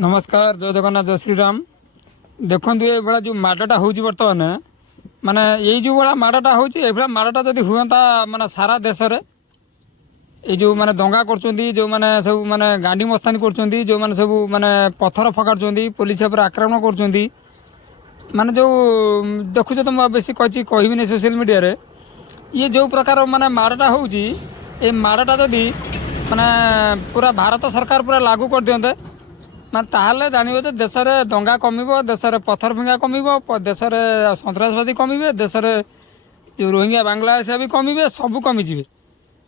नमस्कार जय जगन्नाथ जय श्रीराम। देखु ये भाया जो माडटा हो बर्तमान माने ये जो भाया माडटा हो माडटा जब हुआ माने सारा देश रे ये जो माने दंगा कर जो माने सब माने गांडी मस्तानी कर जो माने सब माने पत्थर फकाड़ पुलिस आक्रमण कर माने जो देखुच तो मैं बेसी कहबी सोशल मीडिया रे ये जो प्रकार माने माडटा हो माडटा जदि माने पूरा भारत सरकार पूरा लागू कर दियंते ମାନେ ତାହେଲେ ଜାଣିବ ଯେ ଦେଶରେ ଦଙ୍ଗା କମିବ, ଦେଶରେ ପଥର ଫିଙ୍ଗା କମିବ, ଦେଶରେ ସନ୍ତ୍ରାସବାଦୀ କମିବେ, ଦେଶରେ ଯେଉଁ ରୋହିଙ୍ଗ୍ୟା ବାଂଲାଦେଶୀ ବି କମିବେ, ସବୁ କମିଯିବେ।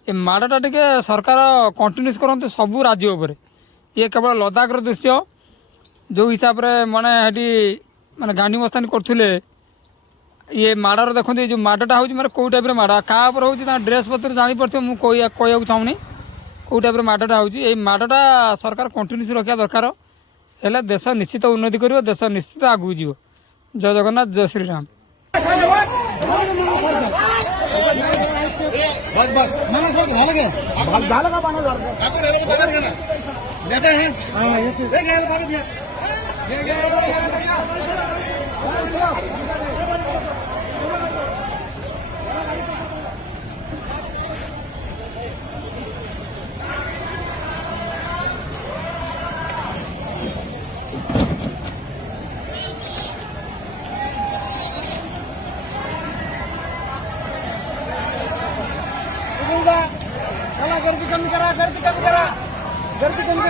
ଏ ମାଡ଼ଟା ଟିକେ ସରକାର କଣ୍ଟିନ୍ୟୁସ୍ କରନ୍ତୁ ସବୁ ରାଜ୍ୟ ଉପରେ। ଇଏ କେବଳ ଲଦାଖର ଦୃଶ୍ୟ ଯେଉଁ ହିସାବରେ ମାନେ ସେଠି ମାନେ ଗାଣ୍ଡି ମସ୍ତାନୀ କରୁଥିଲେ ଇଏ ମାଡ଼ର ଦେଖନ୍ତୁ ଏ ଯେଉଁ ମାଡ଼ଟା ହେଉଛି ମାନେ କେଉଁ ଟାଇପ୍ର ମାଡ଼ କାହା ଉପରେ ହେଉଛି ତାଙ୍କ ଡ୍ରେସ୍ ପତ୍ର ଜାଣିପାରୁଥିବେ। ମୁଁ କହିବାକୁ ଚାହୁଁନି କେଉଁ ଟାଇପ୍ର ମାଡ଼ଟା ହେଉଛି। ଏଇ ମାଡ଼ଟା ସରକାର କଣ୍ଟିନ୍ୟୁସ୍ ରଖିବା ଦରକାର। हेले देश निश्चित उन्नति करिवो, देश निश्चित आगू जीवो। जय जगन्नाथ जय श्रीराम। गर्दी कमी करा, गर्दी कमी करा, गर्दी कमी